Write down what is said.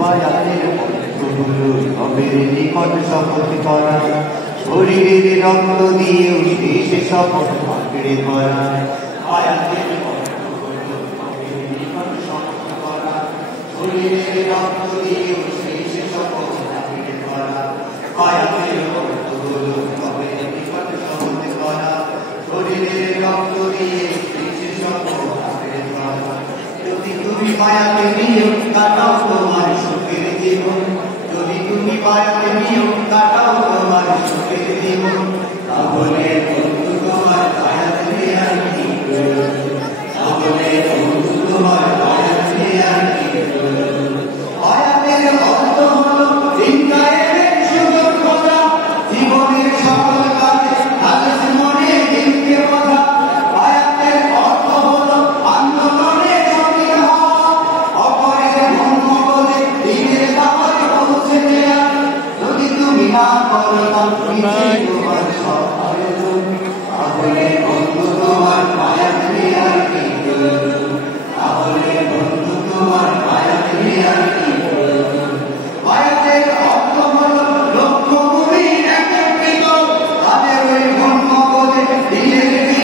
বায়াতের অর্থগুলো রবের নিকট শপথ করা, শরীরের রক্ত দিয়েও শেষ শপথ আঁকড়ে ধরা। বায়াতের অর্থগুলো রবের নিকট শপথ করা, শরীরের রক্ত দিয়েও শেষ শপথ আঁকড়ে ধরা। বায়াতের অর্থগুলো রবের নিকট শপথ করা, শরীরের রক্ত দিয়ে শেষ শপথ আঁকড়ে ধরা। যদি তুমি বায়াতে নিয়ম কাটাও তোমার সুখের জীবন, যদি তুমি বায়াতে নিয়ম কাটাও তোমার সুখের জীবন, তাহলে বন্ধু তোমার বায়াত নেয়ার কি প্রয়োজন, তাহলে বন্ধু তোমার বায়াত নেয়ার কি প্রয়োজন। বায়াতের অর্থ হলো দিন কায়েমের সুযোগ খোঁজা, জীবনের সকল কাজে আদেশ মনে দিনকে বোঝা। বায়াতের অর্থ হলো আন্দোলনে শরীর হওয়া, অপরের বন্ধু বলে দিনের দাওয়াত পৌঁছে দেয়া। যদি তুমি না করো